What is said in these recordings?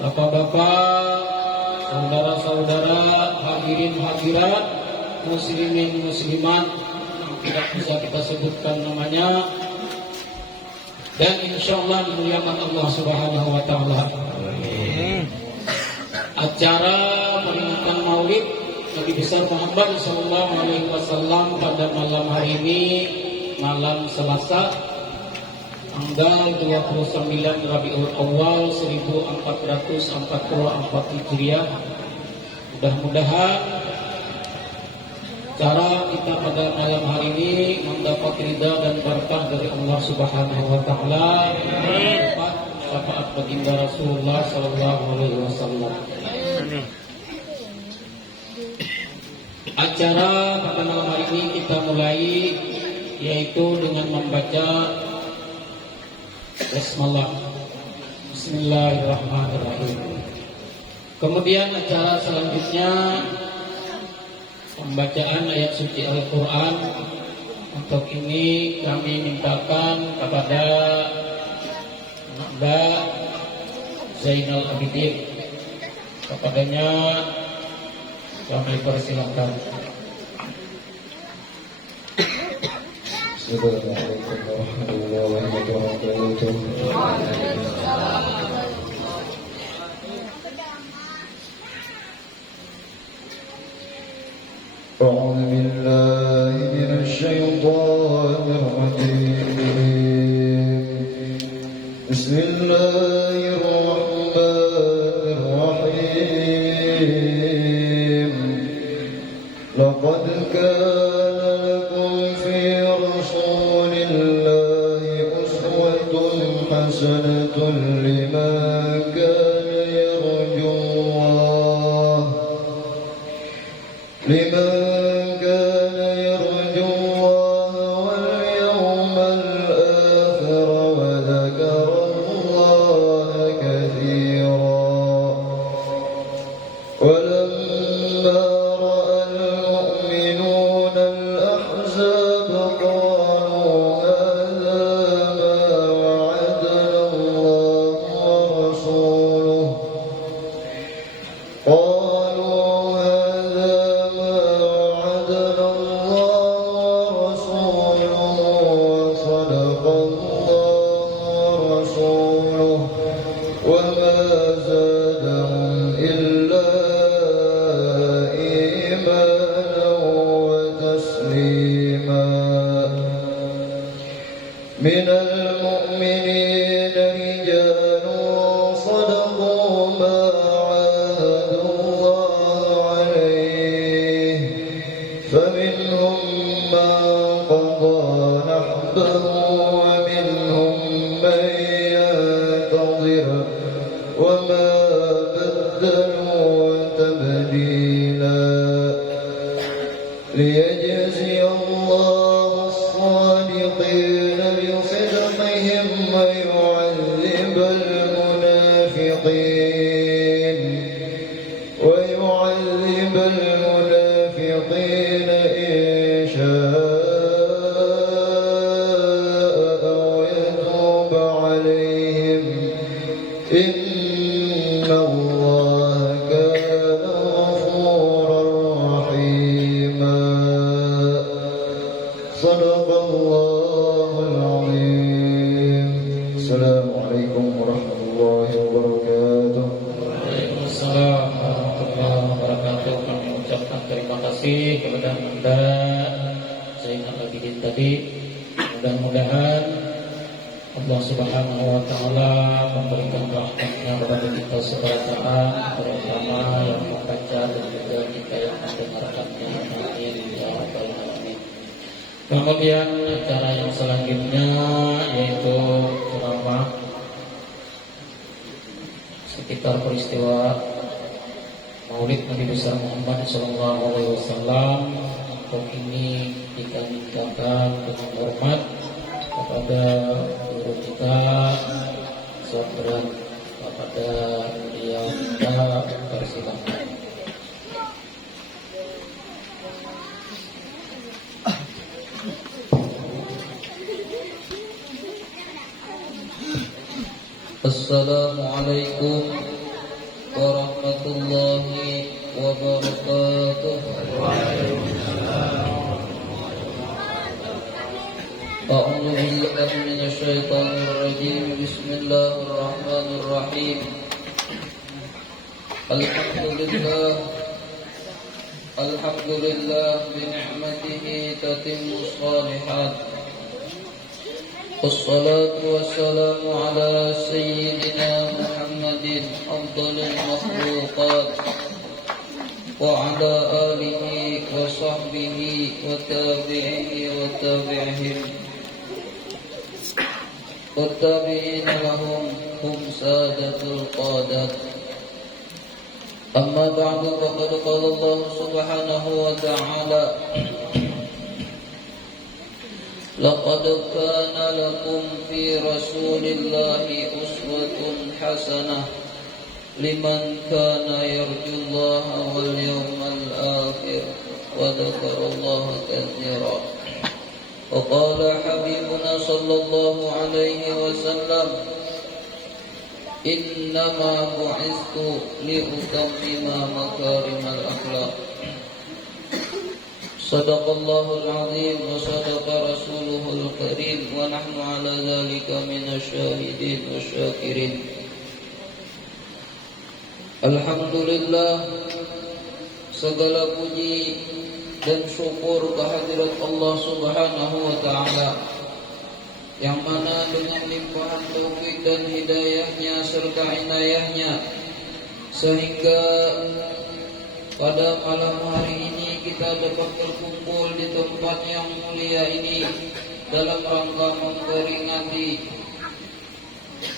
Bapak-bapak, saudara-saudara, hadirin hadirat, muslimin muslimat, tidak bisa kita sebutkan namanya, dan insya Allah dimuliakan Allah Subhanahu Wa Taala. Acara peringatan Maulid Nabi besar Muhammad Sallallahu Alaihi Wasallam pada malam hari ini, malam Selasa, tanggal 29 Rabiul Awal 1444 Hijriah. Mudah-mudahan cara kita pada malam hari ini mendapat ridha dan berkah dari Allah Subhanahu Wa Taala, dapat syafaat baginda Rasulullah Sallallahu Alaihi Wasallam. Acara pada malam hari ini kita mulai yaitu dengan membaca Bismillah, Bismillahirrahmanirrahim. Kemudian acara selanjutnya pembacaan ayat suci Al-Quran. Untuk ini kami mintakan kepada Mbak Zainal Abidin. Kepadanya kami persilakan. Assalamualaikum warahmatullahi wabarakatuh. أعوذ بالله من الشيطان الرجيم. بسم الله الرحمن الرحيم. لقد كان لكم في رسول الله أسوة حسنة لمن كان يرجو الله واليوم الآخر وذكر الله كثيرا. ولما رأى المؤمنون الأحزاب قالوا هذا ما وعدنا الله ورسوله وصدق الله ورسوله وما زادهم إلا إيمانا وتسليما. من المؤمنين رجال صدقوا ما عاهدوا الله عليه فمنهم من قضى نحبه ومنهم من ينتظر وما بدلوا تبديلا. ليجزي الله الصادقين بصدقهم ويعذب المنافقين إن شاء أو يتوب عليهم إن الله كان غفورا رحيما. صدق الله العظيم. السلام عليكم ورحمة الله وبركاته. Waalaikumsalam warahmatullahi wabarakatuh. Kami ucapkan terima kasih kepada Anda Zainal Abidin tadi. Mudah-mudahan Allah Subhanahu Wa Taala memberikan rahmatnya kepada kita sebagian, terutama yang membaca dan juga kita yang mendengarkannya. Amin ya rabbal alamin. Kemudian acara yang selanjutnya yaitu ceramah sekitar peristiwa Maulid Nabi besar Muhammad Sallallahu Alaihi Wasallam. Untuk ini kita mintakan dengan hormat kepada guru kita, Sobran, kepada beliau kita persilakan. السلام Assalamualaikum warahmatullahi wabarakatuh. A'udzu billahi minasyaitonir rajim. Bismillahirrahmanirrahim. Alhamdulillah bi ni'matihi tatimmu shalihat. Wassalatu wassalamu ala sayyidina Muhammadin afdhalil makhluqat wa ala alihi wa sahbihi wa tabi'ihi wa tabi'ihim wa tabi'ina lahum hum sadatul qadat. Amma ba'du, faqad qala Allah subhanahu wa ta'ala: Laqad kana lakum fi Rasulillahi uswatun hasanah liman kana yarjullaha wal yawmal akhir wa dzakarallaha katsira. Wa qala habibuna sallallahu alaihi wasallam: Innama bu'istu liutammima makarimal akhlaq. Sadaqallahul azim wa sadaqa rasuluhul karim wa nahnu ala dzalika minasyahidin wasyakirin. Alhamdulillah, segala puji dan syukur kehadirat Allah Subhanahu wa taala, yang mana dengan limpahan taufik dan hidayahnya serta inayahnya, sehingga pada malam hari ini kita dapat berkumpul di tempat yang mulia ini dalam rangka memperingati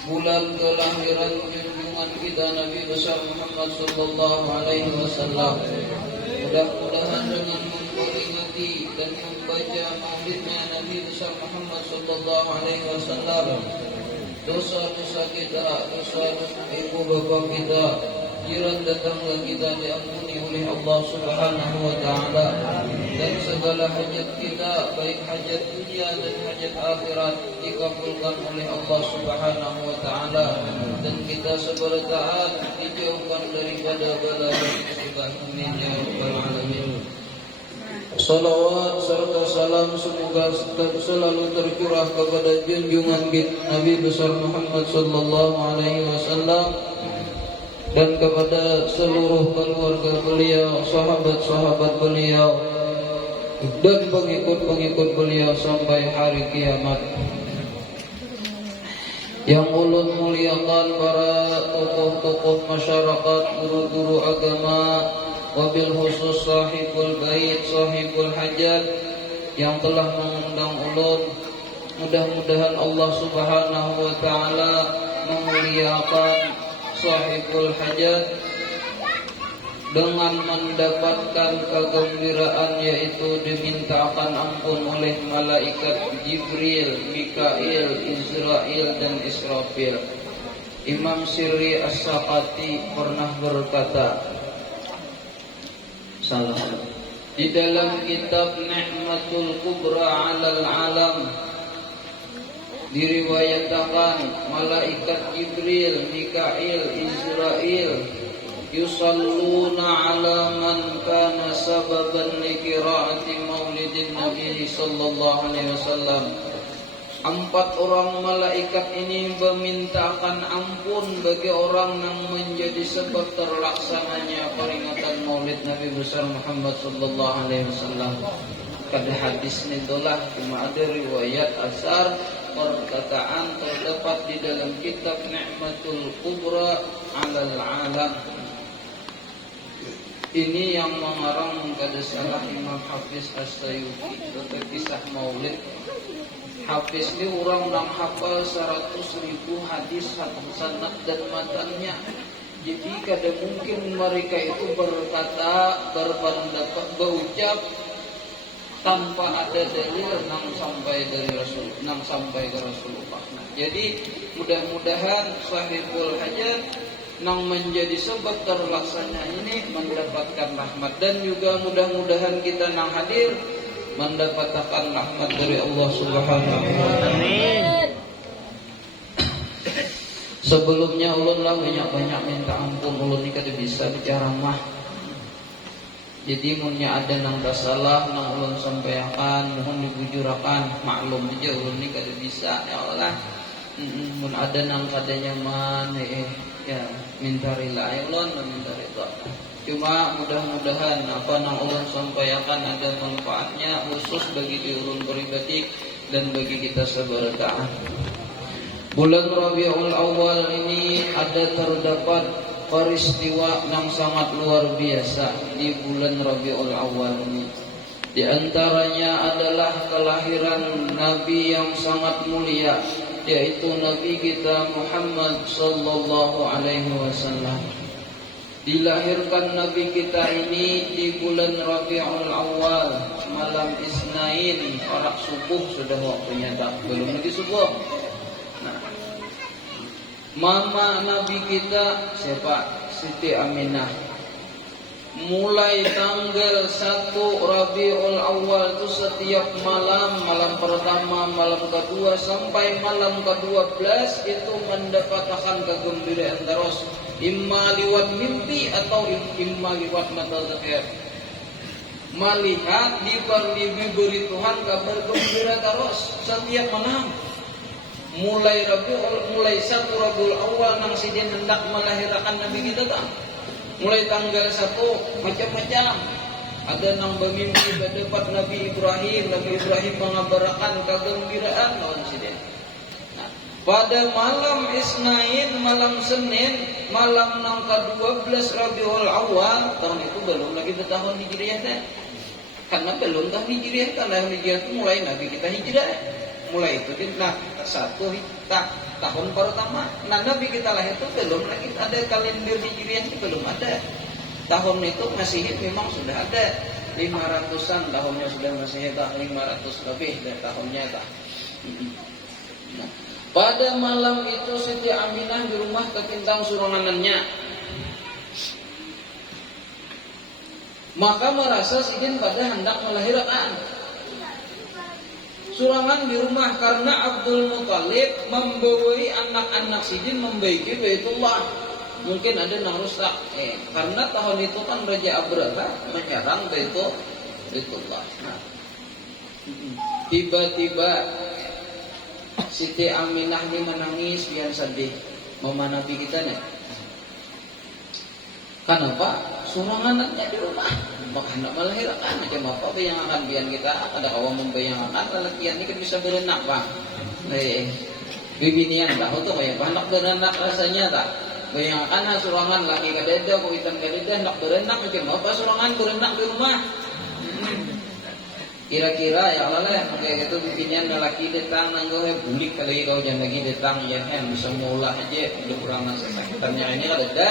bulan kelahiran junjungan kita Nabi besar Muhammad sallallahu alaihi wasallam. Mudah-mudahan dengan memperingati dan membaca maulidnya Nabi besar Muhammad sallallahu alaihi wasallam, dosa-dosa kita, dosa-dosa ibu bapa kita, jiran tetangga kita diampuni oleh Allah Subhanahu wa taala, dan segala hajat kita baik hajat dunia dan hajat akhirat dikabulkan oleh Allah Subhanahu wa taala, dan kita sebertaat dijauhkan daripada bala dan musibah. Amin ya rabbal alamin. Salawat serta salam semoga selalu tercurah kepada junjungan kita Nabi besar Muhammad sallallahu alaihi wasallam dan kepada seluruh keluarga beliau, sahabat-sahabat beliau, dan pengikut-pengikut beliau sampai hari kiamat. Yang ulun muliakan para tokoh-tokoh masyarakat, guru-guru agama, wabil khusus sahibul bait, sahibul hajat yang telah mengundang ulun, mudah-mudahan Allah Subhanahu wa taala memuliakan sahibul hajat dengan mendapatkan kegembiraan, yaitu dimintakan ampun oleh malaikat Jibril, Mikail, Israel dan Israfil. Imam Sirri As-Saqati pernah berkata, di dalam kitab Ni'matul Kubra 'alal Alam diriwayatkan malaikat Jibril, Mikail, Israel yusalluna 'ala man kana sababan li qiraati maulidin Nabi sallallahu alaihi wasallam. 4 orang malaikat ini memintakan ampun bagi orang yang menjadi sebab terlaksananya peringatan maulid Nabi besar Muhammad sallallahu alaihi wasallam. Pada hadis ini itulah cuma ada riwayat asar, perkataan terdapat di dalam kitab Ni'matul Kubra 'alal Alam. Ini yang mengarang kada salah Imam Hafiz As-Sayuti tentang kisah maulid. Hafiz ini orang yang hafal 100.000 hadis sanad dan matannya. Jadi kada mungkin mereka itu berkata, berpendapat, berucap tanpa ada dalil nang sampai dari Rasul, nang sampai ke Rasulullah. Jadi mudah-mudahan sahibul hajat nang menjadi sebab terlaksana ini mendapatkan rahmat, dan juga mudah-mudahan kita nang hadir mendapatkan rahmat dari Allah Subhanahu wa taala. Sebelumnya ulun lah banyak-banyak minta ampun, ulun ini kada bisa bicara mah. Jadi munnya ada nang salah nang ulun sampaikan, mohon dibujurakan, maklum aja ulun ini kada bisa ya Allah. Mun ada nang kada nyaman ya minta rela ya ulun, minta rela. Cuma mudah-mudahan apa nang ulun sampaikan ada manfaatnya khusus bagi diri ulun pribadi dan bagi kita seberkaan. Bulan Rabiul Awal ini ada terdapat peristiwa yang sangat luar biasa di bulan Rabiul Awal ini. Di antaranya adalah kelahiran Nabi yang sangat mulia, yaitu Nabi kita Muhammad sallallahu alaihi wasallam. Dilahirkan Nabi kita ini di bulan Rabiul Awal, malam Isnain, orang subuh sudah waktunya, tak belum lagi subuh. Mama Nabi kita siapa? Siti Aminah. Mulai tanggal 1 Rabiul Awal itu setiap malam, malam pertama, malam kedua sampai malam ke-12 itu mendapatkan kegembiraan terus. Imma liwat mimpi atau imma liwat mata zakir. Melihat diberi Tuhan kabar gembira terus setiap malam. Mulai 1 Rabiul Awal nang sidin hendak melahirkan Nabi kita tak. Mulai tanggal 1 macam-macam. Ada nang bermimpi berdebat Nabi Ibrahim mengabarkan kegembiraan lawan sidin. Pada malam Isnain, malam Senin, malam nang ke-12 Rabiul Awal, tahun itu belum lagi tahun Hijriah teh. Karena belum tahun Hijriah, karena Hijriah itu mulai Nabi kita Hijrah. Mulai itu nah 1 tahun pertama. Nah Nabi kita lahir itu belum lagi ada kalender Hijriah, itu belum ada. Tahun itu Masehi memang sudah ada 500-an tahunnya sudah Masehi, 500 lebih dari tahunnya tak. Nah, pada malam itu Siti Aminah di rumah kekintang suranganannya. Maka merasa sidin pada hendak melahirkan. Surangan di rumah karena Abdul Muthalib membawai anak-anak sidin membaiki Baitullah. Mungkin ada yang rusak. Karena tahun itu kan Raja Abraha menyerang Baitullah. Nah, tiba-tiba Siti Aminah ini menangis biar sedih. Mama Nabi kita nih. Kenapa? Suranganannya di rumah. Maka hendak melahirkan macam apa bayangan biar kita ada kawan membayangkan lelakian ini kan bisa berenak bang. Bibinian tahu tuh kayak hendak berenak rasanya tak. Bayangkan surangan laki kadeda kuitan kadeda hendak berenak macam apa surangan berenak di rumah. Kira-kira ya Allah lah kayak gitu bibinian lelaki datang nanggo bulik kali kau jangan lagi datang ya kan bisa mula aja udah kurang sakitannya ini ada.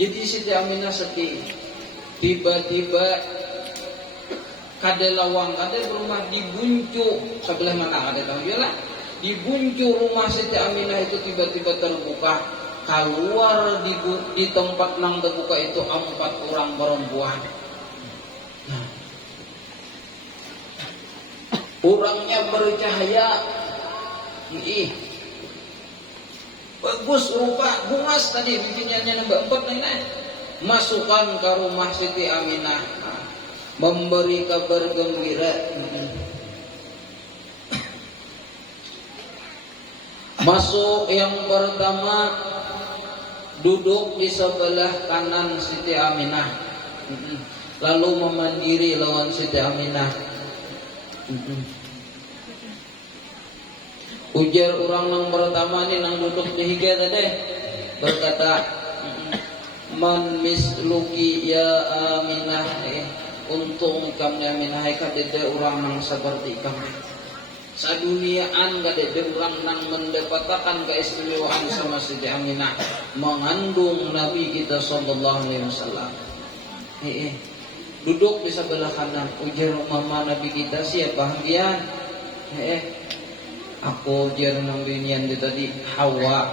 Jadi Siti Aminah sedih. Tiba-tiba kade lawang kade rumah dibuncu sebelah mana kade tahu dia lah. Dibuncu rumah Siti Aminah itu tiba-tiba terbuka. Keluar di tempat nang terbuka itu 4 orang perempuan. Nah, orangnya bercahaya. Bagus rupa bungas tadi bikinannya nambah 4 lain. Masukkan ke rumah Siti Aminah, memberi kabar gembira. Masuk yang pertama, duduk di sebelah kanan Siti Aminah, lalu memandiri lawan Siti Aminah. Ujar orang yang pertama ini nang duduk di higa tadi berkata, man misluki ya Aminah, untung kamu Aminah kadede orang nang seperti kamu. Saduniaan kadede orang nang mendapatkan keistimewaan sama Siti Aminah mengandung Nabi kita sallallahu alaihi wasallam. Duduk di sebelah kanan. Ujar mama Nabi kita siapa bahagian? Aku jar nambinian di tadi Hawa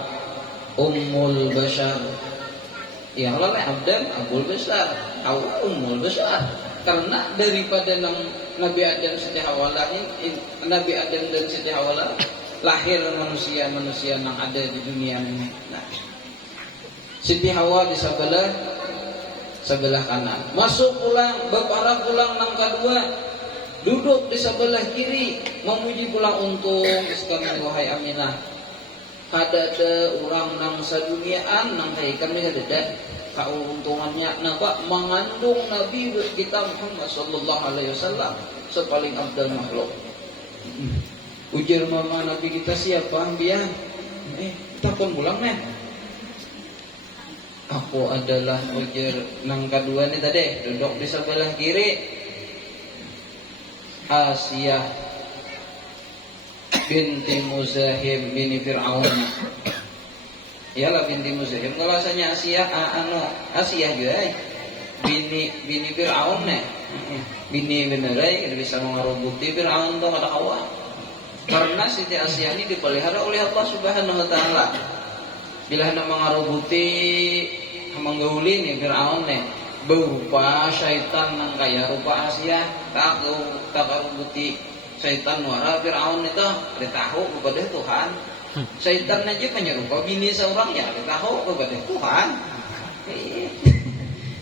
Ummul Bashar. Yang lain Abdan Abul Bashar, Hawa Ummul Bashar. Karena daripada Nabi Adam Siti Hawa Nabi Adam dan Siti Hawa lahir manusia-manusia yang ada di dunia ini. Nah, Siti Hawa di sebelah kanan. Masuk pulang, bapara pulang nang kedua, duduk di sebelah kiri, memuji pulang untung sekali wahai Aminah. Kada ada orang nang saduniaan nang kayak kami kada ada keuntungannya. Napa mengandung Nabi kita Muhammad sallallahu alaihi wasallam sepaling abdal makhluk. Ujar mama Nabi kita siapa? Biar kita pun pulang nih. Aku adalah ujar nang kedua nih tadi duduk di sebelah kiri Asiyah binti Muzahim bin Fir'aun. Iyalah binti Muzahim. Kalau asalnya Asiyah juga bini Fir'aun nih. Bini benerai bisa mengarubuti Fir'aun tuh kata awal. Karena Siti Asiyah ini dipelihara oleh Allah Subhanahu wa taala. Bila hendak mengarubuti menggauli nih Fir'aun nih berupa syaitan nang kaya rupa Asiyah tak arubuti syaitan wara Fir'aun itu ditahu kepada Tuhan. Syaitan aja menyerupa bini seorang ya ditahu kepada Tuhan.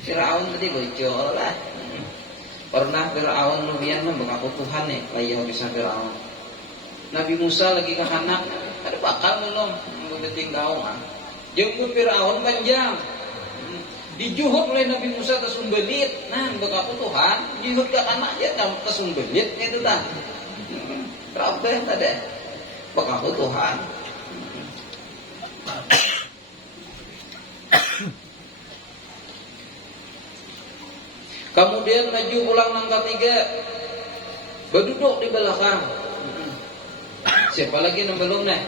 Fir'aun tadi bocor lah. Pernah Fir'aun lubian membekaku Tuhan nih layak bisa Fir'aun. Nabi Musa lagi ke anak ada bakal belum bebeting kau mah. Jemput Fir'aun panjang. Dijuhut oleh Nabi Musa kesumbelit. Nah, bekaku Tuhan, juhut ke anaknya kesumbelit itu dah. Berapa tadi? Bekaku Tuhan. Kemudian maju pulang nang ketiga, berduduk di belakang. Siapa lagi yang belum nih?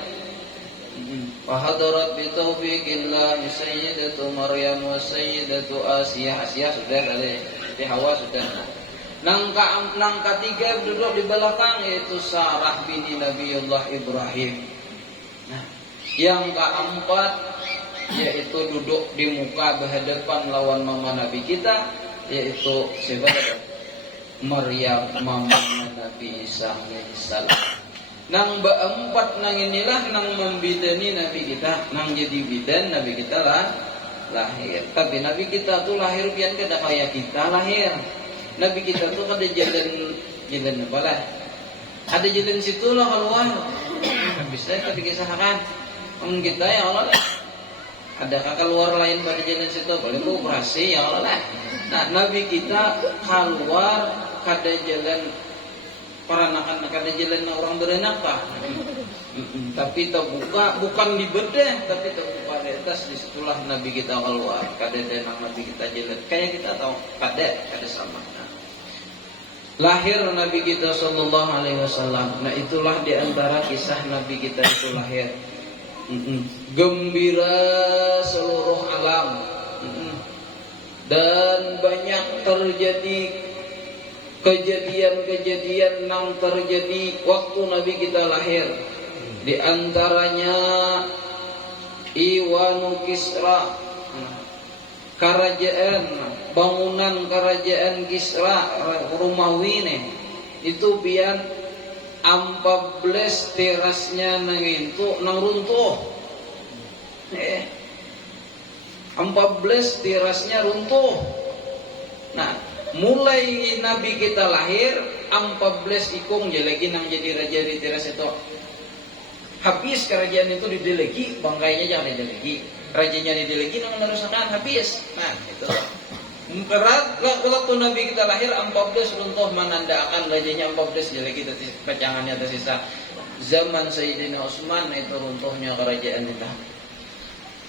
Fahadarat bi taufiqillah sayyidatu Maryam wa sayyidatu Asiyah. Asiyah sudah kali, di Hawa sudah. Nang ketiga duduk di belakang yaitu Sarah binti Nabiullah Ibrahim. Nah, yang keempat yaitu duduk di muka berhadapan lawan mama Nabi kita yaitu siapa? Maryam mama Nabi Isa alaihissalam. Nang keempat nang inilah nang membidani Nabi kita, nang jadi bidan Nabi kita lah lahir. Tapi Nabi kita tuh lahir pian kada kaya kita lahir. Nabi kita tuh ada jalan apa lah? Ada jalan situ lah keluar. Bisa kita dikisahkan. Kita ya Allah lah. Adakah keluar lain pada jalan situ? Boleh operasi ya Allah lah. Nah Nabi kita keluar kada jalan peranakan kada jalan orang berenak pak. Tapi terbuka bukan di bedah tapi terbuka di atas disitulah Nabi kita keluar. Kada denang Nabi kita jalan kayak kita tahu kada sama. Lahir Nabi kita sallallahu alaihi wasallam. Nah itulah diantara kisah Nabi kita itu lahir. Gembira seluruh alam. Dan banyak terjadi kejadian-kejadian yang terjadi waktu Nabi kita lahir. Di antaranya Iwanu Kisra, kerajaan, bangunan kerajaan Kisra Romawi nih itu biar 14 terasnya nang runtuh. 14 terasnya runtuh. Nah, mulai Nabi kita lahir 14 ikung lagi nang jadi raja di teras itu. Habis kerajaan itu didelegi, bangkainya jangan didelegi. Rajanya didelegi nang meneruskan habis. Nah, itu. Waktu Nabi kita lahir 14 runtuh menandakan rajanya 14 lagi kecangannya tersisa. Zaman Sayyidina Utsman itu runtuhnya kerajaan kita.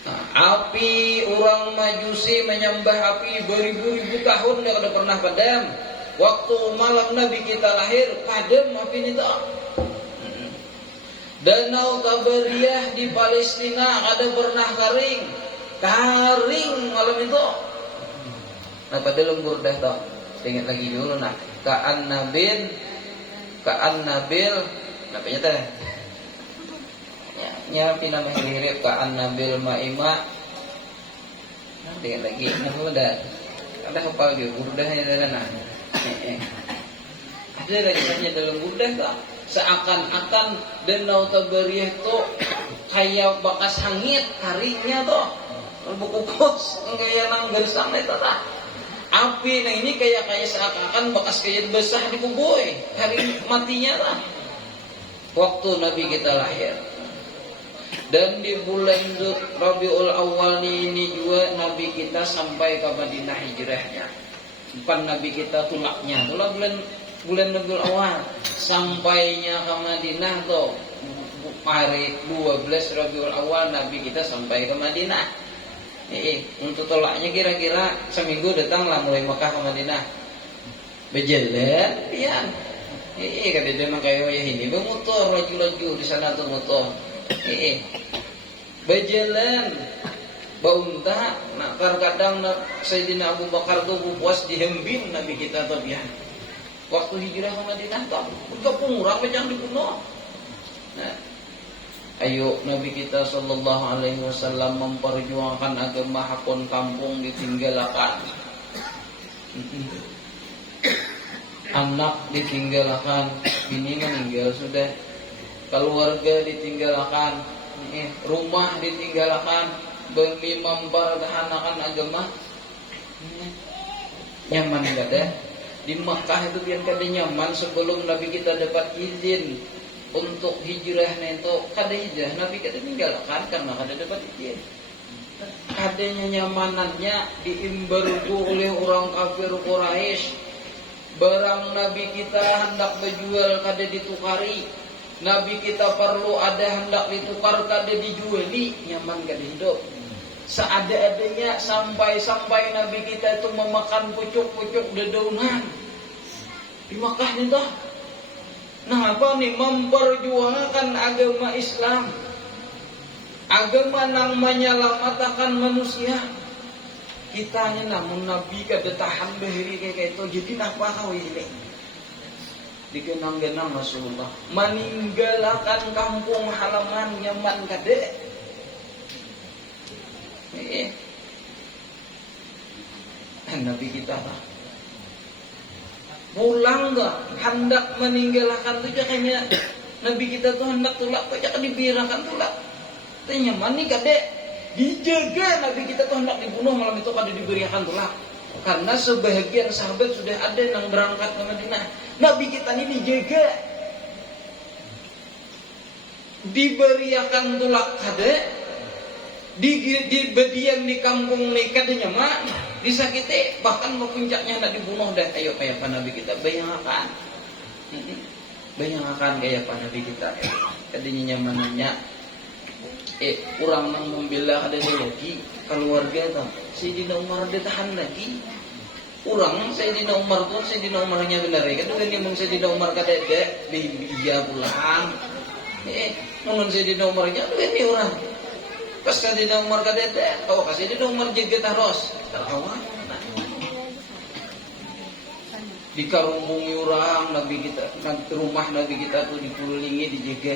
Nah, api orang Majusi menyembah api beribu-ribu tahun dia kada pernah padam. Waktu malam Nabi kita lahir padam api itu. Danau Tabariyah di Palestina kada pernah kering malam itu. Nah pada lembur dah tau. Ingat lagi dulu nah. Ka'an Nabil namanya teh. Nyapi nama mirip Ka'an Nabil Ma'ima. Ingat lagi nama dah. Ada kepala dia burdahnya dah nah. Ada lagi tanya dalam burdah tak. seakan-akan Danau Tabariah itu kayak bakas hangit harinya tuh buku pos kayak nang gersang itu tah api. Nah ini kayak seakan-akan bekas kayak besar di kuboi hari matinya lah waktu Nabi kita lahir. Dan di bulan Rabiul Awal ini juga Nabi kita sampai ke Madinah hijrahnya. Bukan Nabi kita tulaknya, itulah bulan Rabiul Awal sampainya ke Madinah tuh hari 12 Rabiul Awal Nabi kita sampai ke Madinah. Untuk tolaknya kira-kira seminggu datang lah mulai Mekah ke Madinah. Berjalan, pian. Kada dia mang kayo ya ini bermotor laju-laju di sana tuh motor. Berjalan. Baunta, nak terkadang Sayyidina Abu Bakar tuh puas dihembim Nabi kita tuh pian. Waktu hijrah ke Madinah tuh bergabung orang macam dibunuh. Nah, ayo Nabi kita sallallahu alaihi wasallam memperjuangkan agama hakon kampung ditinggalkan. Anak ditinggalkan, bini meninggal sudah. Keluarga ditinggalkan, rumah ditinggalkan demi mempertahankan agama. Nyaman enggak deh? Di Makkah itu biar kada nyaman sebelum Nabi kita dapat izin untuk hijrahnya itu kada hijrah Nabi kada tinggalkan karena kada dapat izin. Kadanya nyamanannya diembargo oleh orang kafir Quraisy. Barang Nabi kita hendak berjual kada ditukari. Nabi kita perlu ada hendak ditukar kada dijuali, nyaman kada hidup. Seada-adanya sampai Nabi kita itu memakan pucuk-pucuk dedaunan di Makkah nih toh. Nah apa nih memperjuangkan agama Islam, agama nang menyelamatkan manusia. Kita ni namun Nabi kada tahan beheri kayak itu. Jadi apa kau ini? Dikenang-kenang Rasulullah meninggalkan kampung halaman nyaman kada. Nabi kita lah pulang gak hendak meninggalkan tu jakanya Nabi kita tu hendak tulak tu jangan dibirakan tulak tu nyaman ni kadek dijaga. Nabi kita tu hendak dibunuh malam itu kada diberikan tulak karena sebahagian sahabat sudah ada yang berangkat ke Madinah. Nabi kita ni dijaga diberikan tulak kadek di bedian di kampung ni kada nyaman disakiti bahkan puncaknya hendak dibunuh dah. Ayo kayak apa Nabi kita bayangkan kayak apa Nabi kita kadanya nyamanannya orang nang membela ada lagi keluarga tu Sayyidina Umar dia tahan lagi orang Sayyidina Umar tu Sayyidina Umarnya benar kan dengan yang Sayyidina Umar kada ada dia pulang menurut Sayyidina Umarnya ini orang pas Sayyidina Umar kada ada kau kasih Sayyidina Umar jaga terus terawat dikarungungi orang Nabi kita rumah Nabi kita tu dikelilingi dijaga.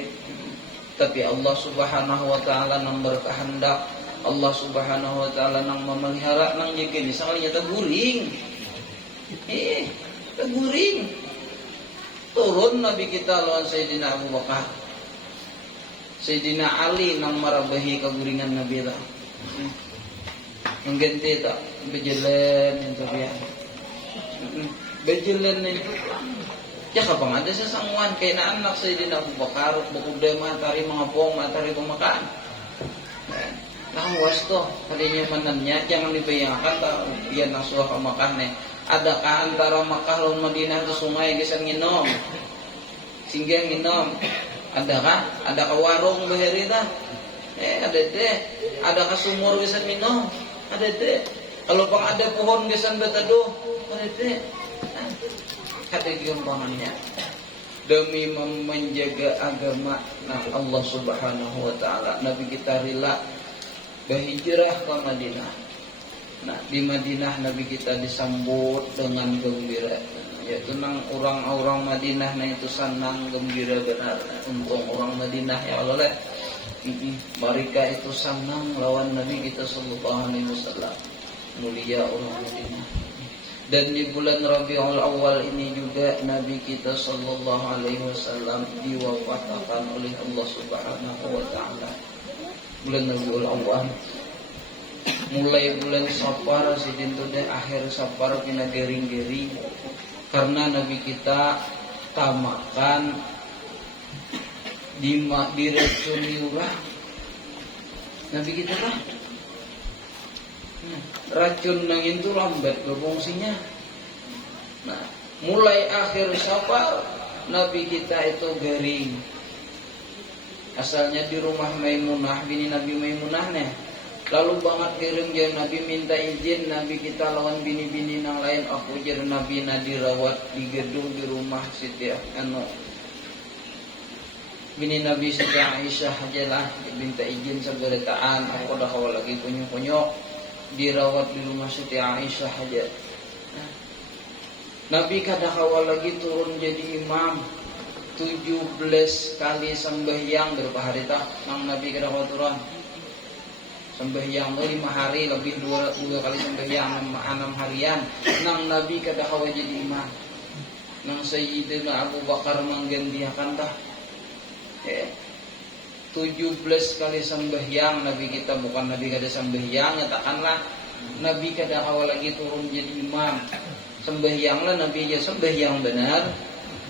Tapi Allah Subhanahu wa taala nang berkehendak, Allah Subhanahu wa taala nang memelihara nang jaga ni sakalinya teguring. Teguring. Turun Nabi kita lawan Sayyidina Abu Bakar. Sayyidina Ali nang marabahi keguringan Nabi lah. Mengganti tak berjalan itu dia. Berjalan ni. Ya kapang ada sesangguan kaya na anak Sayyidina Abu Bakar bukuda matahari mengapong matahari kumakan. Nah was to kadinya manannya jangan dibayangkan tak biar nang surah ke Makkah ni. Adakah antara Makkah lawan Madinah tu sungai gesan nginom? Singgah nginom. Adakah? Adakah warung beheri dah? Ada deh. Adakah sumur gesan minum? Ada deh. Kalau pang ada pohon gesan betaduh? Ada deh. Kata diumpangannya demi menjaga agama Allah Subhanahu wa taala Nabi kita rela berhijrah ke Madinah. Nah di Madinah Nabi kita disambut dengan gembira, yaitu nang orang-orang Madinah nah itu senang gembira benar. Untung orang Madinah ya Allah mereka itu senang lawan Nabi kita sallallahu alaihi wasallam. Mulia orang Madinah. Dan di bulan Rabiul Awal ini juga Nabi kita sallallahu alaihi wasallam diwafatkan oleh Allah Subhanahu wa taala. Bulan Rabiul Awal. Mulai bulan Safar sidin teh akhir Safar pina gering-gering karena Nabi kita tamakan diracuni urang. Nabi kita lah racun nang itu lambat berfungsinya. Nah, mulai akhir Safar Nabi kita itu garing. Asalnya di rumah Maimunah, bini Nabi Maimunah nih. Lalu banget garing jadi Nabi minta izin Nabi kita lawan bini-bini nang lain aku jadi Nabi dirawat di gedung di rumah Siti bini Nabi Siti Aisyah aja lah minta izin seberataan aku dah kawal lagi kunyuk-kunyuk dirawat di rumah Siti Aisyah aja. Nah, Nabi kadakawal lagi turun jadi imam 17 kali sembahyang berapa hari tak? Nang Nabi kadakawal turun sembahyang 5 hari lebih 2 kali sembahyang 6 harian. Nang Nabi kadakawal jadi imam. Nang Sayyidina Abu Bakar menggantikan tah. 17 kali sembahyang Nabi kita bukan Nabi kada sembahyang nyatakanlah Nabi kada awal lagi turun jadi imam sembahyanglah Nabi aja sembahyang benar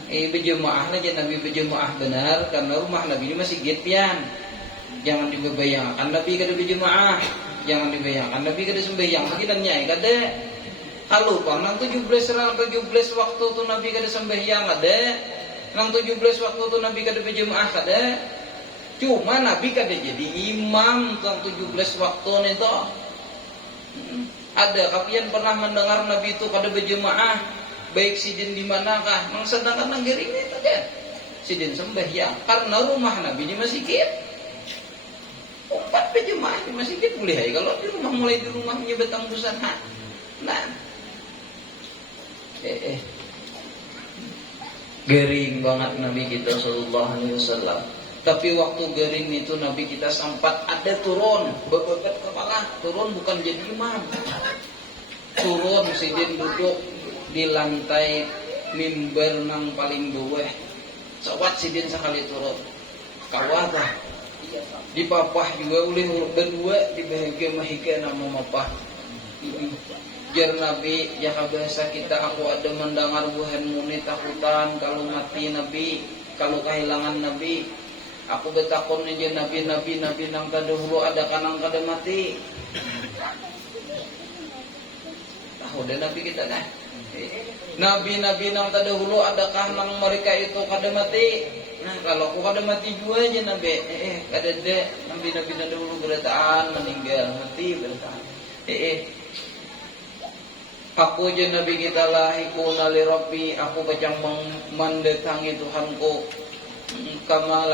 berjemaah aja Nabi berjemaah benar karena rumah Nabi ini masih pian jangan dibayangkan Nabi kada berjemaah jangan dibayangkan Nabi kada sembahyang begitu kada kalau bang nang 17 waktu tu Nabi kada sembahyang ada nang 17 waktu tu Nabi kada berjemaah kada. Cuma Nabi kada jadi imam tang 17 waktu itu. Ada kapian pernah mendengar Nabi itu kada berjemaah baik sidin di manakah? Mang sedangkan nang gering itu kan. Sidin sembahyang karena rumah Nabi di masjid. 4 berjemaah di masjid boleh hai kalau di rumah mulai di rumahnya betang busana. Nah. Gering banget Nabi kita sallallahu alaihi wasallam. Tapi waktu garing itu Nabi kita sempat ada turun bebeget kepala turun bukan jadi imam turun sidin duduk di lantai mimbar nang paling bawah sawat sidin sekali turun kawatah di papah juga oleh berdua di bahagia mahika nama mapah jar Nabi ya bahasa kita aku ada mendengar buhan muni takutan kalau mati Nabi kalau kehilangan Nabi aku betakon aja nabi nang terdahulu ada kanang kada mati. Tahu deh nabi kita dah. Nabi nang terdahulu adakah nang mereka itu kada mati? Nah kalau aku kada mati juga aja nabi. Kada deh nabi terdahulu berataan meninggal mati berataan. Aku je nabi kita lahikuna li rabbi aku bacang mendatangi Tuhanku. Kama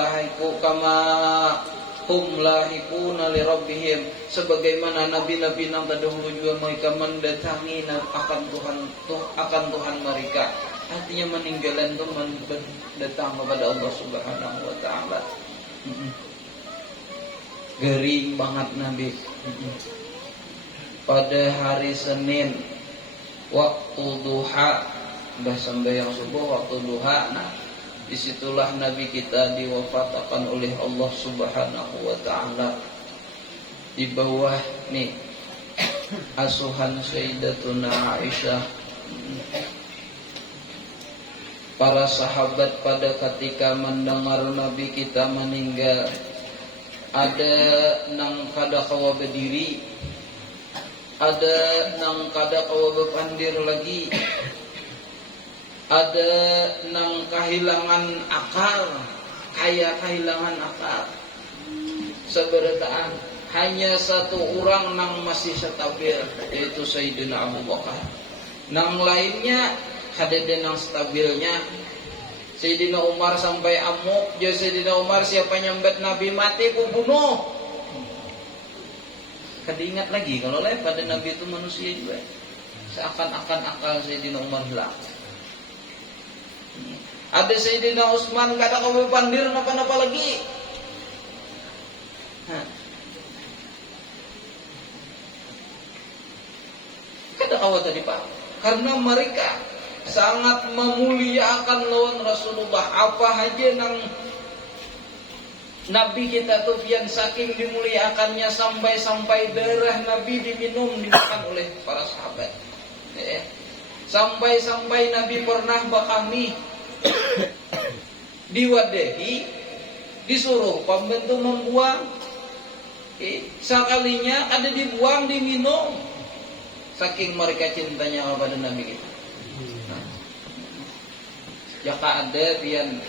hum lahikuna li rabbihim sebagaimana nabi-nabi yang terdahulu juga mereka mendatangi akan Tuhan mereka artinya meninggalan itu mendatang kepada Allah Subhanahu wa taala. Gering banget Nabi. Pada hari Senin waktu duha dah sembahyang subuh waktu duha disitulah Nabi kita diwafatkan oleh Allah Subhanahu wa taala. Di bawah nih asuhan Sayyidatuna Aisyah. Para sahabat pada ketika mendengar Nabi kita meninggal ada nang kada kawa berdiri, ada nang kada kawa berpandir lagi, ada nang kehilangan akal, kehilangan akal. Seberataan hanya satu orang nang masih stabil, yaitu Sayyidina Abu Bakar. Nang lainnya ada nang stabilnya. Sayyidina Umar sampai amuk, jadi Sayyidina Umar siapa nyambet Nabi mati ku bunuh. Kadingat lagi kalau lain pada Nabi itu manusia juga. Seakan-akan akal Sayyidina Umar hilang. Ada Sayyidina Utsman kata kau pandir napa-napa lagi. Kata awal tadi Pak, karena mereka sangat memuliakan lawan Rasulullah. Apa aja nang Nabi kita tuh yang saking dimuliakannya sampai darah Nabi dimakan oleh para sahabat. Sampai Nabi pernah bakami diwadahi, disuruh pembantu membuang. Sekalinya ada dibuang, diminum. Saking mereka cintanya kepada Nabi kita. Jaka ada pian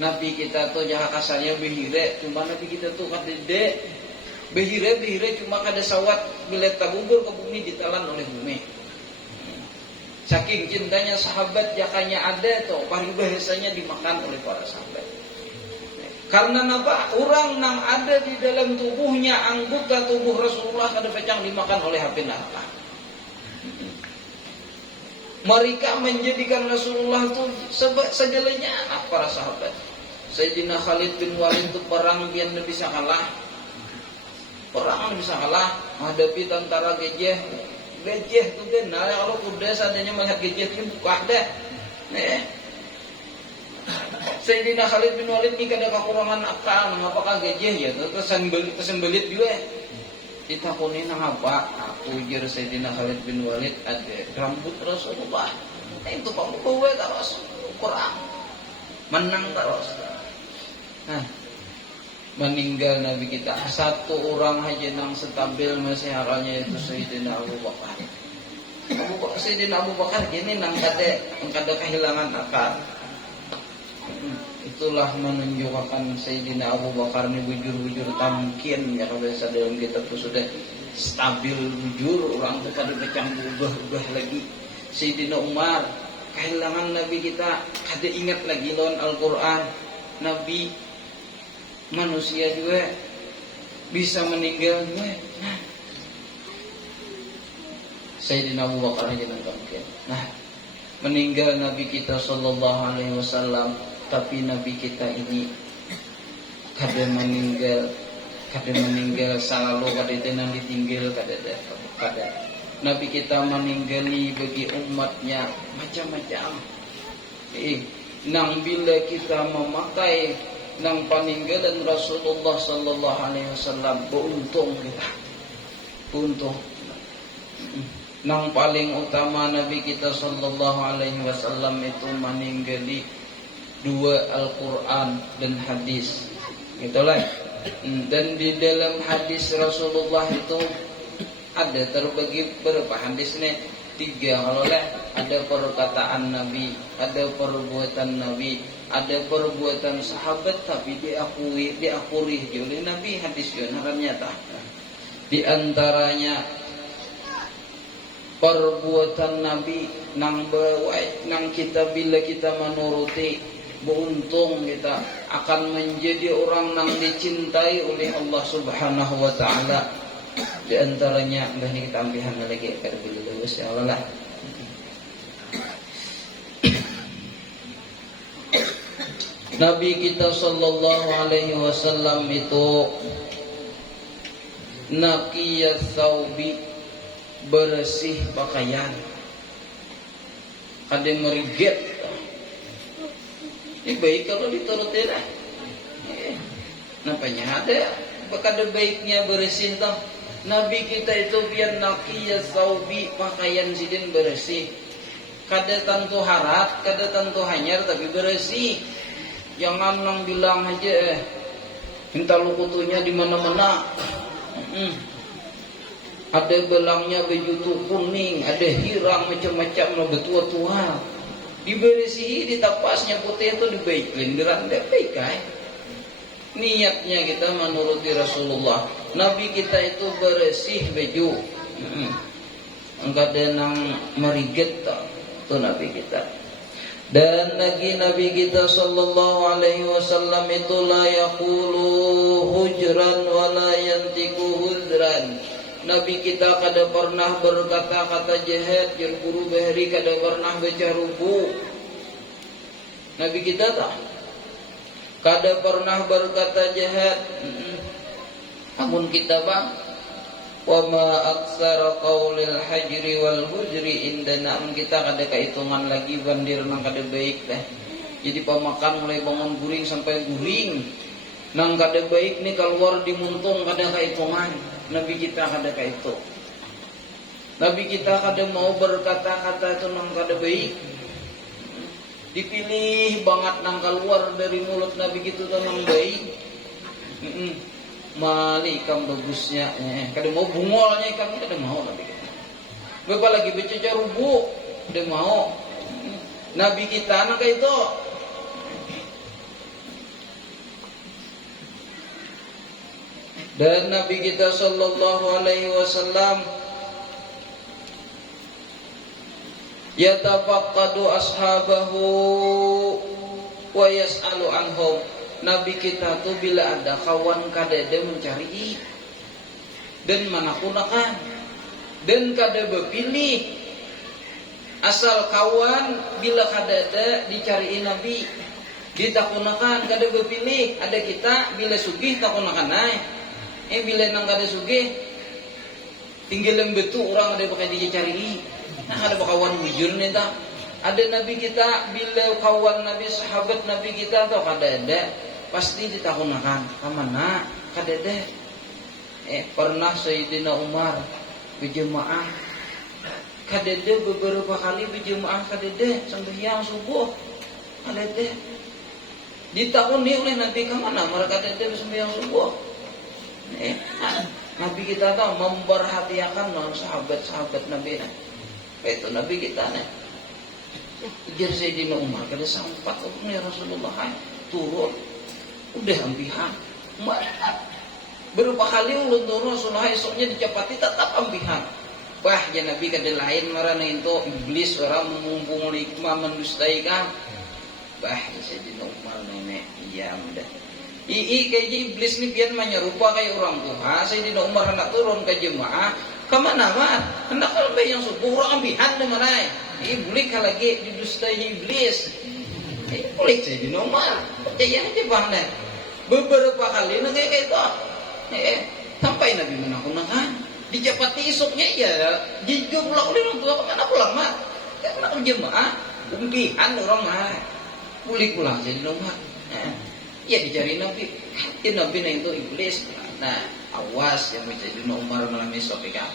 Nabi kita tuh jaha kasarnya behire, cuma Nabi kita tuh kadede behire cuma kada sawat bilet tabubur ke bumi ditelan oleh bumi. Saking cintanya sahabat jakanya ada tuh paribahasanya dimakan oleh para sahabat. Karena apa? Orang nang ada di dalam tubuhnya anggota tubuh Rasulullah kada pecang dimakan oleh api neraka. Mereka menjadikan Rasulullah itu segalanya anak para sahabat. Sayyidina Khalid bin Walid itu perang biar bisa kalah. Perang bisa kalah menghadapi tentara gejeh tuh kan. Nah, kalau kuda seandainya melihat gejeh itu buka deh. Sayyidina Khalid bin Walid ini kada kekurangan akal, apakah gejeh ya? Kesembelit juga. Ditakuni nang apa? Aku ujar Sayyidina Khalid bin Walid ada rambut Rasulullah. Itu kamu bawa terus kurang menang terus. Nah, meninggal Nabi kita satu orang aja nang stabil masih haranya itu Sayyidina Abu Bakar. Sayyidina Abu Bakar gini nang kada kehilangan akal. Itulah menunjukkan Sayyidina Abu Bakar ini bujur-bujur tamkin ya, kalau dalam kitab itu sudah stabil bujur, orang itu kada pecah berubah lagi. Sayyidina Umar kehilangan Nabi kita kada ingat lagi lawan Al-Quran. Nabi manusia juga bisa meninggal juga. Nah, Sayyidina Abu Bakar aja tamkin. Nah, meninggal Nabi kita sallallahu alaihi wasallam. Tapi Nabi kita ini kada meninggal selalu kada tenang ditinggal kada. Nabi kita meninggali bagi umatnya macam-macam. Nang bila kita memakai nang peninggalan Rasulullah sallallahu alaihi wasallam beruntung kita. Untung. Nang paling utama Nabi kita sallallahu alaihi wasallam itu meninggali dua Al-Quran dan hadis. Itulah. Dan di dalam hadis Rasulullah itu ada terbagi berapa hadis nih? 3 kalau lah. Ada perkataan Nabi, ada perbuatan Nabi, ada perbuatan sahabat tapi diakui oleh Nabi. Hadis yang nyata. Di antaranya perbuatan Nabi nang kita bila kita menuruti, beruntung kita akan menjadi orang yang dicintai oleh Allah Subhanahu wa taala. Di antaranya ini kita ambilkan lagi agar dulu ya Allah. Nabi kita sallallahu alaihi wasallam itu naqiyat thawbi, bersih pakaian. Kada meriget. Ini baik kalau diturutin lah. Nampaknya ada kada baiknya bersih toh. Nabi kita itu biar naqiyat thawbi, pakaian sidin bersih. Kada tentu harat, kada tentu hanyar tapi bersih. Jangan nang bilang aja minta lukutunya di mana-mana. Ada belangnya bejutu kuning, ada hirang macam-macam no betua-tua. Diberisihi, ditapasnya putih itu dibaikin, diranda baik kan? Niatnya kita menuruti Rasulullah. Nabi kita itu bersih baju. Enggak ada nang meriget tuh Nabi kita. Dan lagi Nabi kita sallallahu alaihi wasallam itu la yaqulu hujran wa la yantiku hudran. Nabi kita kada pernah berkata-kata jahat, jerguru behri kada pernah baca rubu. Nabi kita tak kada pernah berkata jahat. Namun kita bang, wa ma aksara qaulil hajri wal hujri indana. Kita kada kehitungan lagi bandir nang kada baik teh. Jadi pemakan mulai bangun guring sampai guring nang kada baik nih keluar dimuntung kada kehitungan. Nabi kita kada kehitung. Nabi kita kada mau berkata-kata itu nang kada baik. Dipilih banget nang keluar dari mulut Nabi gitu nang baik. Mali ikan bagusnya, kada mau bungolnya ikan kada mau Nabi kita. Bapak lagi baca rubu, kada mau. Nabi kita nang kayak itu. Dan Nabi kita sallallahu alaihi wasallam yatafaqqadu ashabahu wa yas'alu anhum. Nabi kita tuh bila ada kawan kadede mencari dan manakunakan dan kada bepilih. Asal kawan bila kadede dicariin Nabi ditakunakan kada bepilih. Ada kita bila sugih takunakan naik. Bila nang kada sugih tinggal lembetu orang ada pakai dicari. Nah ada kawan bujur nih tak. Ada Nabi kita bila kawan Nabi sahabat Nabi kita atau kada ada pasti ditakunakan. Kamana kada ada. Pernah Sayyidina Umar berjemaah kada ada beberapa kali berjemaah kada ada sembahyang subuh kada ada. Ditakuni oleh Nabi kamana mereka kada ada sembahyang subuh. Nabi kita tahu memperhatikan sahabat-sahabat Nabi. Itu Nabi kita nih. Ujar Sayyidina Umar kada sempat nih Rasulullah turun. Udah ambihan. Berapa kali ulun turun Rasulullah esoknya dicapati tetap ambihan. Wah ya Nabi kada lain marana itu iblis orang mengumpung hikmah mendustai kan. Wah Sayyidina Umar nenek iya mudah. Kayak iblis ni pian menyerupa kayak orang tua. Sayyidina Umar hendak turun ke jemaah. Kemana man? Hendak lebih yang subuh orang ambihan tu mana? Boleh kalau lagi didustai iblis. Boleh Sayyidina Umar. Percaya aja bang. Beberapa kali nak kayak itu. Sampai Nabi menakunakan. Dijapati esoknya ya. Jika pulang oleh orang tua kemana pulang mah? Karena jemaah ambihan orang mah. Boleh pulang Sayyidina Umar. Ya dicari Nabi, Nabi itu iblis. Nah, awas yang menjadi Umar malam esok kan.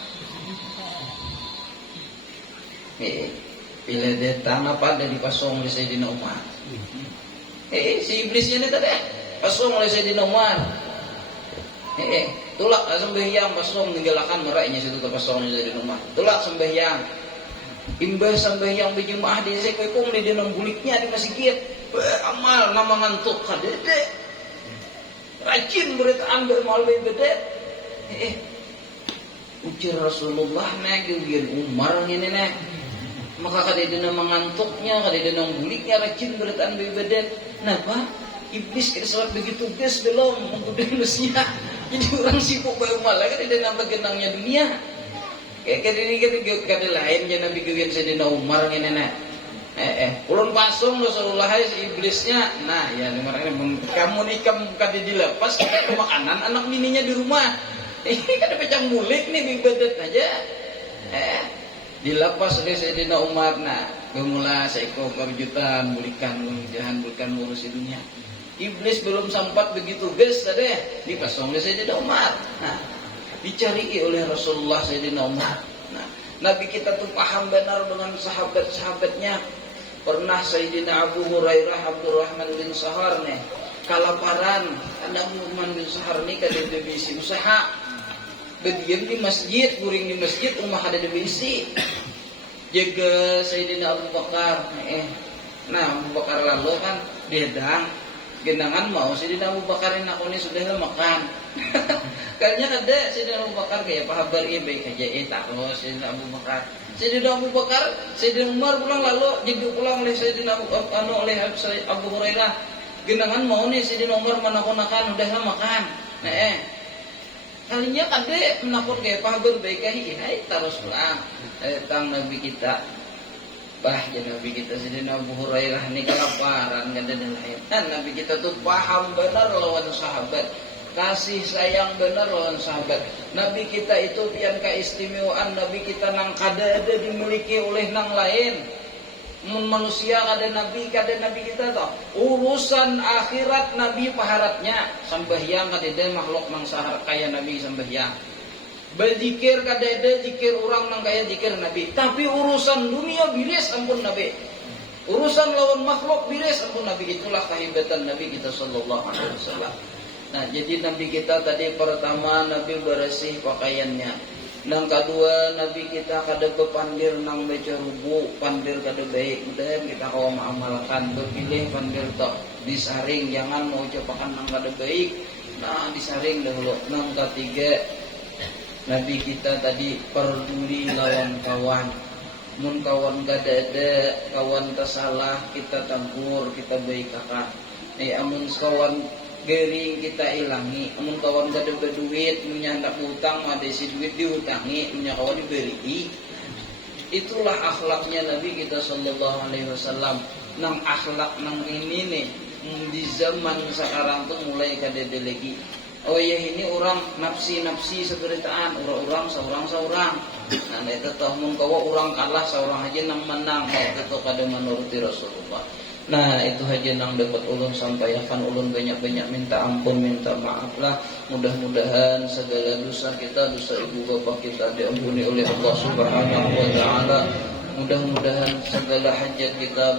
Bila datang apa ada dipasong oleh Sayyidina Umar. Si iblisnya ini tadi pasong oleh Sayyidina Umar. Tulak sembahyang pasong menggalakan meraknya situ terpasong oleh Sayyidina Umar. Tulak sembahyang. Imbah sembahyang berjemaah di sekepung di denang buliknya di masjid. Amal nama ngantuk kadede. Rajin beritaan bermal bede. Ujar Rasulullah nagian Umar ini nih. Maka kadede nama ngantuknya, kadede nama buliknya rajin beritaan bede. Kenapa? Iblis kira salat begitu guys belum menggoda manusia. Jadi orang sibuk bermal kadede nama genangnya dunia. Kayak ini kada lain jangan Nabi gawian Sayyidina Umar ini nih. Ulun pasung Rasulullah si iblisnya. Nah ya kamu nikam kada dilepas ke makanan anak mininya di rumah. Kada pecah mulik nih bibadat aja. Dilepas oleh Sayyidina Umar. Nah gemula seiko kejutan mulikan bukan ngurusi dunia. Iblis belum sempat begitu guys tadi dipasung oleh Sayyidina Umar. Nah dicari oleh Rasulullah Sayyidina Umar. Nah, Nabi kita tuh paham benar dengan sahabat-sahabatnya. Pernah Sayyidina Abu Hurairah Abdurrahman bin Sahar nih kalaparan. Ada Abdurrahman bin Sahar nih kada ada bisi usaha. Berdiam di masjid, guring di masjid, rumah ada bisi. Jaga Sayyidina Abu Bakar. Nah Abu Bakar lalu kan diedang. Genangan mau Sayyidina Abu Bakar ini aku ini sudah makan. Kayaknya ada Sayyidina Abu Bakar kayak pahabar baik aja taruh Sayyidina Abu Bakar. Sayyidina Abu Bakar, Sayyidina Umar pulang lalu jadi pulang oleh Sayyidina oleh Abu Hurairah. Genangan mau nih Sayyidina Umar menakunakan udah makan. Nah kalinya ada menakut kayak pahabar baik aja taruh pulang. Tang Nabi kita. Bah jadi Nabi kita Sayyidina Abu Hurairah ini kelaparan kada ada lain. Dan Nabi kita tuh paham benar lawan sahabat. kasih sayang bener lawan sahabat. Nabi kita itu pian keistimewaan, Nabi kita nang kada ada dimiliki oleh nang lain. Manusia kada nabi kita toh. Urusan akhirat Nabi paharatnya. Sembahyang kada ada makhluk nang sahar kaya Nabi sembahyang. Berzikir kada ada zikir orang nang kaya zikir Nabi. Tapi urusan dunia bilis ampun Nabi. Urusan lawan makhluk bilis ampun Nabi. Itulah kehebatan Nabi kita sallallahu alaihi wasallam. Nah, jadi Nabi kita tadi pertama Nabi bersih pakaiannya. Nang kedua Nabi kita kada bepandir nang baca rubu, pandir kada baik. Mudah kita kaum amalkan berpilih pandir tok disaring, jangan mau ucapakan nang kada baik. Nah, disaring dahulu. Nang ketiga Nabi kita tadi peduli lawan kawan. Mun kawan kada ada, kawan tersalah, kita tegur, kita baik kakak. Amun kawan gering kita ilangi. Amun kawan kada berduit, punya hendak hutang, ada isi duit dihutangi, punya kawan diberi. Itulah akhlaknya Nabi kita sallallahu alaihi wasallam. Nang akhlak nang ini nih di zaman sekarang tuh mulai kada ada lagi. Oh ya ini orang nafsi seberitaan, orang seorang. Nah itu toh mun kawa orang kalah seorang aja nang menang. Nah itu toh kada menuruti Rasulullah. Nah itu aja nang dapat ulun sampaikan, ulun banyak-banyak minta ampun, minta maaf lah. Mudah-mudahan segala dosa kita, dosa ibu bapak kita diampuni oleh Allah Subhanahu wa taala. Mudah-mudahan segala hajat kita